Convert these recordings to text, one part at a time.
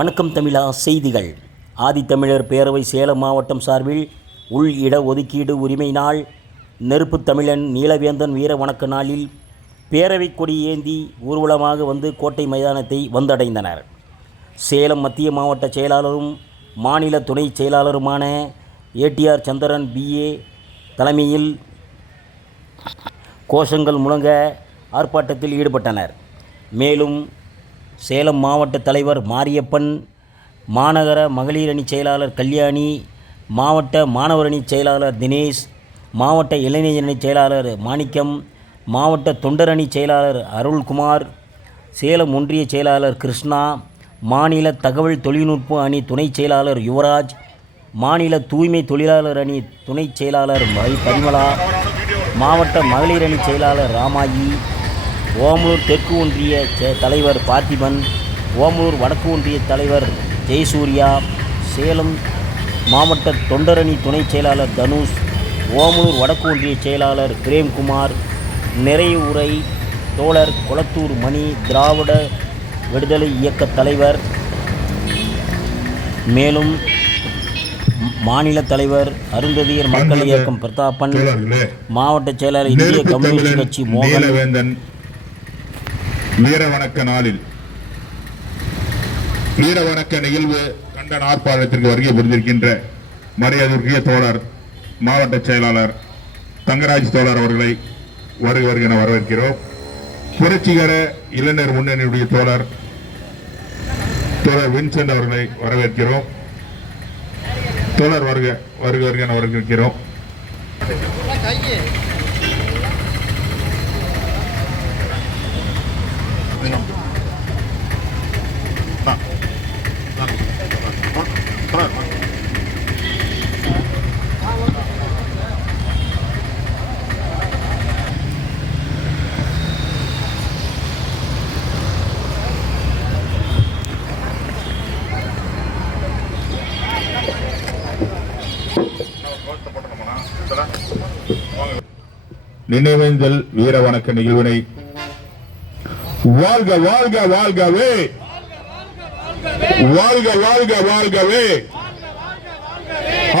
வணக்கம் தமிழா செய்திகள். ஆதித்தமிழர் பேரவை சேலம் மாவட்டம் சார்பில் உள் இட ஒதுக்கீடு உரிமை நாள், நெருப்பு தமிழன் நீலவேந்தன் வீர வணக்க நாளில் பேரவை கொடி ஏந்தி ஊர்வலமாக வந்து கோட்டை மைதானத்தை வந்தடைந்தனர். சேலம் மத்திய மாவட்ட செயலாளரும் மாநில துணை செயலாளருமான ஏடிஆர் சந்திரன் BA தலைமையில் கோஷங்கள் முழங்க ஆர்ப்பாட்டத்தில் ஈடுபட்டனர். மேலும் சேலம் மாவட்ட தலைவர் மாரியப்பன், மாநகர மகளிர் அணி செயலாளர் கல்யாணி, மாவட்ட மாணவர் அணி செயலாளர் தினேஷ், மாவட்ட இளைஞர் அணி செயலாளர் மாணிக்கம், மாவட்ட தொண்டர் அணி செயலாளர் அருள்குமார், சேலம் ஒன்றிய செயலாளர் கிருஷ்ணா, மாநில தகவல் தொழில்நுட்ப அணி துணை செயலாளர் யுவராஜ், மாநில தூய்மை தொழிலாளர் அணி துணை செயலாளர் பரிமளா, மாவட்ட மகளிர் அணி செயலாளர் ராமாயி, ஓமலூர் தெற்கு ஒன்றிய தலைவர் பார்த்திபன், ஓமலூர் வடக்கு ஒன்றிய தலைவர் ஜெயசூர்யா, சேலம் மாவட்ட தொண்டரணி துணை செயலாளர் தனுஷ், ஓமலூர் வடக்கு ஒன்றிய செயலாளர் பிரேம்குமார், நிறைய உரை தோழர் கொளத்தூர் மணி, திராவிட விடுதலை இயக்க தலைவர், மேலும் மாநில தலைவர் அருந்ததியர் மக்கள் இயக்கம் பிரதாப்பன், மாவட்ட செயலாளர் இந்திய கம்யூனிஸ்ட் கட்சி மோகன். வீர வணக்க நாளில் வீர வணக்க நிகழ்வு கண்டன ஆர்ப்பாட்டத்திற்கு வருகை புரிந்திருக்கின்ற மரியாதைக்குரிய தோழர் மாவட்ட செயலாளர் தங்கராஜ் தோழர் அவர்களை வருக என வரவேற்கிறோம். புரட்சிகர இளைஞர் முன்னணியுடைய தோழர் வின்சென்ட் அவர்களை வரவேற்கிறோம். தோழர் வருக என வரவேற்கிறோம். நினைவேந்தல் வீர வணக்க நிகழ்வினை வாழ்க வாழ்க வாழ்கவே, வாழ்க வாழ்க வாழ்கவே,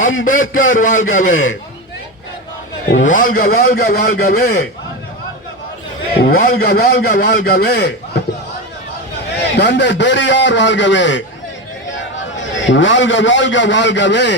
அம்பேத்கர் வாழ்கவே, வாழ்க வாழ்க வாழ்கவே, வாழ்க வாழ்க வாழ்கவே, தந்தை பெரியார் வாழ்கவே, வாழ்க வாழ்க வாழ்கவே,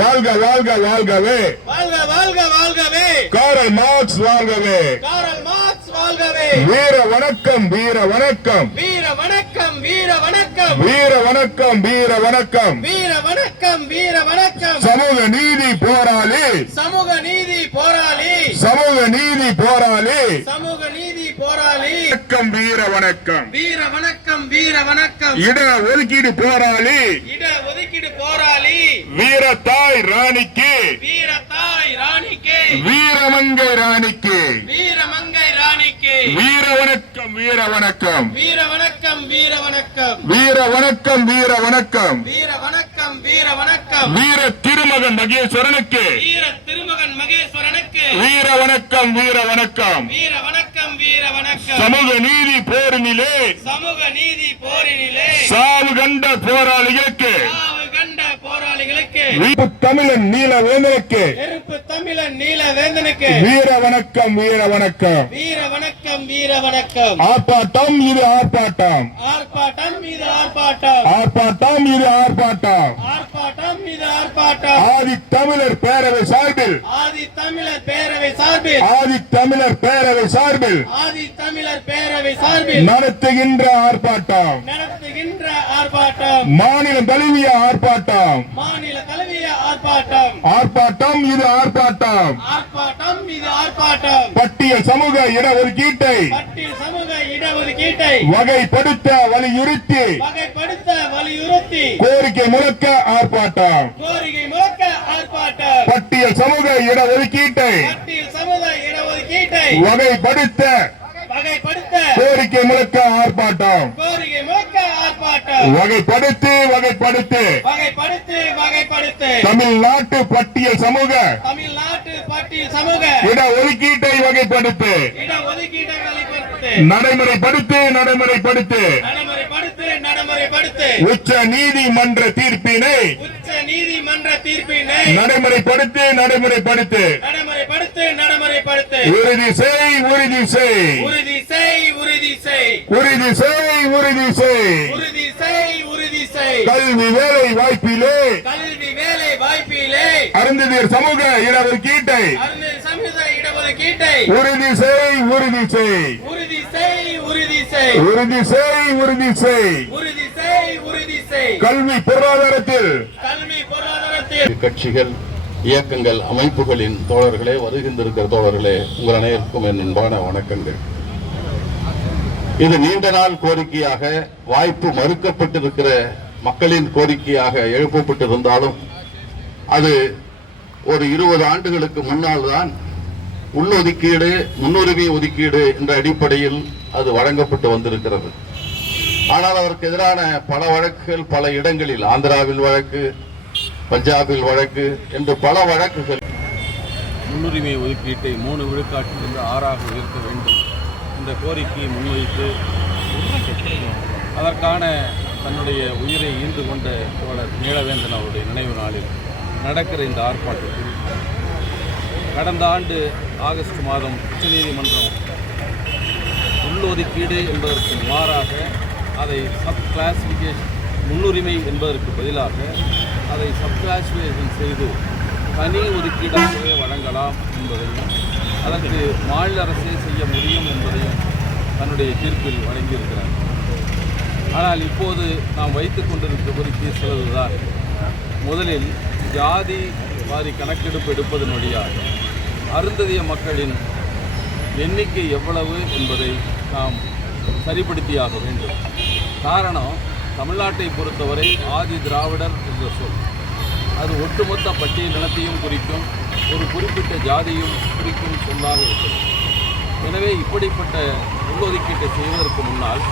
வாழ்க வாழ்க வாழ்கவே, வாழ்க வாழ்க வாழ்கவே, காரல் மார்க்ஸ் வாழ்கவே, காரல் மார்க்ஸ் வாழ்கவே, வீர வணக்கம் வீர வணக்கம், வீர வணக்கம் வீர வணக்கம், வீர வணக்கம் வீர வணக்கம், வீர வணக்கம் வீர வணக்கம், சமூக நீதி போராளி, சமூக நீதி போராளி, சமூக நீதி போராளி, சமூக நீதி போராளி, வணக்கம் வீர வணக்கம், வீர வணக்கம் வீர வணக்கம், இட ஒதுக்கீடு போராளி, இட ஒதுக்கீடு போராளி, வீரத்தாய் ராணிக்கு, வீரத்தாய் ராணிக்கு, வீரமங்கை ராணிக்கு, வீரமங்கை ராணிக்கு, வீர வணக்கம் வீர வணக்கம், வீர வணக்கம் வீர வணக்கம், வீர வணக்கம் வீர வணக்கம், வீர வணக்கம் வீர வணக்கம், வீர திருமகன் மகேஸ்வரனுக்கு, வீர திருமகன் மகேஸ்வரனுக்கு, வீர வணக்கம் வீர வணக்கம், வீர வணக்கம் வீர வணக்கம், சமூக நீதி போரினிலே, சமூக நீதி போரினிலே, சாவு கண்ட போராளிகளுக்கு, சாவு கண்ட போராளிகளுக்கு, நெருப்பு தமிழன் நீலவேந்தனுக்கு, நெருப்பு தமிழன் நீலவேந்தனுக்கு, வீர வணக்கம் வீர வணக்கம், வீர வணக்கம் வீர வணக்கம், ஆர்ப்பாட்டம் இது ஆர்ப்பாட்டம், ஆர்ப்பாட்டம் இது ஆர்ப்பாட்டம், ஆர்ப்பாட்டம் இது ஆர்ப்பாட்டம், ஆர்ப்பாட்டம் இது ஆர்ப்பாட்டம், ஆதி தமிழர் பேரவை சார்பில், ஆதி தமிழர் பேரவை சார்பில், ஆதி தமிழர் பேரவை சார்பில் ஆதி தமிழர் பேரவை சார்பில் நடத்துகின்ற ஆர்ப்பாட்டம், நடத்துகின்ற ஆர்ப்பாட்டம், மாநிலம் தழுவிய ஆர்ப்பாட்டம், மாநில தழுவிய ஆர்ப்பாட்டம், ஆர்ப்பாட்டம் இது ஆர்ப்பாட்டம், ஆர்ப்பாட்டம் இது ஆர்ப்பாட்டம், பட்டியல் சமூக இடஒதுக்கீட்டை பட்டியல் சமூக இடஒதுக்கீட்டை வகைப்படுத்த வலியுறுத்தி வகைப்படுத்த வலியுறுத்தி கோரிக்கை முழக்க ஆர்ப்பாட்டம், கோரிக்கை முழக்க ஆர்ப்பாட்டம், பட்டியல் சமூக இடஒதுக்கீட்டை பட்டியல் சமூக இடஒதுக்கீட்டை வகைப்படுத்த வகைப்படுத்த கோரிக்கை முழக்க ஆர்ப்பாட்டம், கோரிக்கை முழக்க ஆர்ப்பாட்டம், வகைப்படுத்து வகைப்படுத்து வகைப்படுத்து வகைப்படுத்து தமிழ்நாட்டு பட்டியல் சமூக தமிழ்நாட்டு பட்டியல் சமூக இடஒதுக்கீட்டை வகைப்படுத்து இடஒதுக்கீட்டை வகைப்படுத்து நடைமுறைப்படுத்து நடைமுறைப்படுத்து நடைமுறைப்படுத்து வகைப்படுத்து உச்ச நீதிமன்ற தீர்ப்பினை உச்ச நீதிமன்ற தீர்ப்பினை நடைமுறைப்படுத்து நடைமுறைப்படுத்து நடைமுறைப்படுத்து உறுதி செய் உறுதி செய் உறுதி செய் உறுதி செய் உறுதி செய் உறுதி செய் உறுதி செய் உறுதி செய் கல்வி வேலை வாய்ப்பிலே கல்வி வேலை வாய்ப்பிலே அருந்ததியர் சமூக இடஒதுக்கீட்டை சமூக இடஒதுக்கீட்டை உறுதி செய் உறுதி செய் உறுதி செய் உறுதி செய் உறுதி செய் உறுதி செய் உறுதி செய் உறுதி செய் கல்வி பொருளாதாரத்தில் கட்சிகள் இயக்கங்கள் அமைப்புகளின் தோழர்களே, வருகின்றிருக்கிற தோழர்களே, உங்கள் அனைவருக்கும் என் அன்பான வணக்கங்கள். இது நீண்ட நாள் கோரிக்கையாக, வாய்ப்பு மறுக்கப்பட்டிருக்கிற மக்களின் கோரிக்கையாக எழுப்பப்பட்டிருந்தாலும் அது ஒரு 20 ஆண்டுகளுக்கு முன்னால் தான் உள்ளொதுக்கீடு, முன்னுரிமை ஒதுக்கீடு என்ற அடிப்படையில் அது வழங்கப்பட்டு வந்திருக்கிறது. ஆனால் அதற்கு எதிரான பல வழக்குகள் பல இடங்களில், ஆந்திராவில் வழக்கு, பஞ்சாபில் வழக்கு என்று பல வழக்குகள். முன்னுரிமை ஒதுக்கீட்டை 3 விழுக்காட்டிலிருந்து 6ஆக உயர்த்த வேண்டும் இந்த கோரிக்கையை முன்வைத்து அதற்கான தன்னுடைய உயிரை ஈந்து கொண்ட தோழர் நீலவேந்தன் அவருடைய நினைவு நாளில் நடக்கிற இந்த ஆர்ப்பாட்டத்தில் கடந்த ஆண்டு ஆகஸ்ட் மாதம் உச்சநீதிமன்றம் உள்ளொதுக்கீடு என்பதற்கு மாறாக அதை சப் கிளாசிஃபிகேஷன், முன்னுரிமை என்பதற்கு பதிலாக அதை சப் கிளாசிஃபிகேஷன் செய்து தனி ஒதுக்கீடாகவே வழங்கலாம் என்பதையும் அதற்கு மாநில அரசே செய்ய முடியும் என்பதையும் தன்னுடைய தீர்ப்பில் வழங்கியிருக்கிறார். ஆனால் இப்போது நாம் வைத்துக் கொண்டிருக்கிற கோரிக்கை சிலதுதான். முதலில் ஜாதி வாரி கணக்கெடுப்பு எடுப்பதன் வழியாக அருந்ததிய மக்களின் எண்ணிக்கை எவ்வளவு என்பதை நாம் சரிப்படுத்தியாக வேண்டும். காரணம், தமிழ்நாட்டை பொறுத்தவரை ஆதி திராவிடர் என்ற சொல் அது ஒட்டுமொத்த பட்டியலினத்தையும் குறிக்கும், ஒரு குறிப்பிட்ட ஜாதியும் குறிக்கும் சொல்லாக இருக்கிறது. எனவே இப்படிப்பட்ட உள்ளொதுக்கீட்டை செய்வதற்கு முன்னால்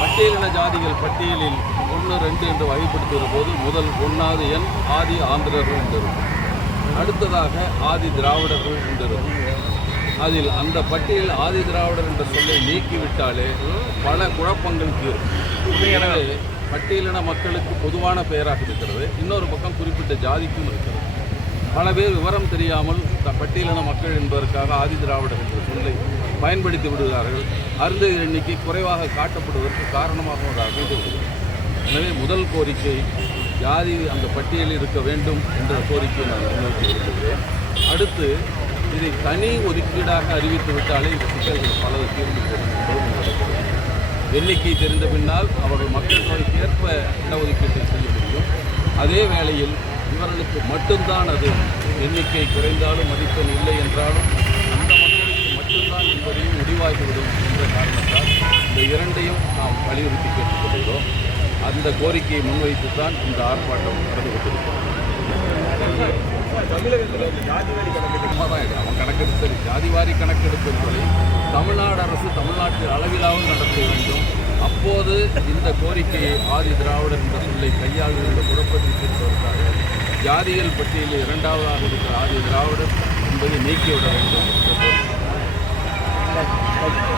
பட்டியலின ஜாதிகள் பட்டியலில் 1, 2 என்று வகைப்படுத்துகிற போது முதல் 1வது எண் ஆதி ஆந்திரர்கள் என்றிருக்கும், அடுத்ததாக ஆதி திராவிடர்கள் என்றிருக்கும். அதில் அந்த பட்டியல் ஆதி திராவிடர் என்ற சொல்லை நீக்கிவிட்டாலே பல குழப்பங்கள் தீரும். எனவே பட்டியலின மக்களுக்கு பொதுவான பெயராக இருக்கிறது, இன்னொரு பக்கம் குறிப்பிட்ட ஜாதிக்கும் இருக்கிறது. பல பேர் விவரம் தெரியாமல் பட்டியலின மக்கள் என்பதற்காக ஆதி திராவிடர் என்ற சொல்லை பயன்படுத்தி விடுகிறார்கள். அருந்ததியர் எண்ணிக்கை குறைவாக காட்டப்படுவதற்கு காரணமாக அமைந்துவிடுகிறது. எனவே முதல் கோரிக்கை ஜாதி அந்த பட்டியலில் இருக்க வேண்டும் என்ற கோரிக்கையை நான் முன்னோக்கி இருக்கிறேன். அடுத்து இதை தனி ஒதுக்கீடாக அறிவித்து விட்டாலே இந்த சிக்கல்கள் பல தீர்ந்து போகும். எண்ணிக்கை தெரிந்த பின்னால் அவர்கள் மக்கள் தொகைக்கு ஏற்ப இடஒதுக்கீட்டை செய்ய முடியும். அதே வேளையில் இவர்களுக்கு மட்டும்தான் அது எண்ணிக்கை குறைந்தாலும் மதிப்பெண் இல்லை என்றாலும் அந்த மக்களுக்கு மட்டும்தான் என்பதையும் முடிவாகிவிடும் என்ற காரணத்தால் இந்த இரண்டையும் நாம் வலியுறுத்தி கேட்டுக்கொள்கிறோம். அந்த கோரிக்கையை முன்வைத்துத்தான் இந்த ஆர்ப்பாட்டம் நடந்து கொண்டிருக்கிறோம். அவன் கணக்கெடுப்பு சரி, ஜாதிவாரி கணக்கெடுப்பு என்பதை தமிழ்நாடு அரசு தமிழ்நாட்டில் அளவிலாவது நடத்த வேண்டும். அப்போது இந்த கோரிக்கையை ஆதி திராவிடர் என்ற சொல்லை கையாளுகின்ற குழப்பத்தை தீர்ப்பதற்காக ஜாதிகள் பட்டியலில் 2வதாக இருக்கிற ஆதி திராவிடர் என்பதை நீக்கிவிட வேண்டும் என்ற கோரிக்கை.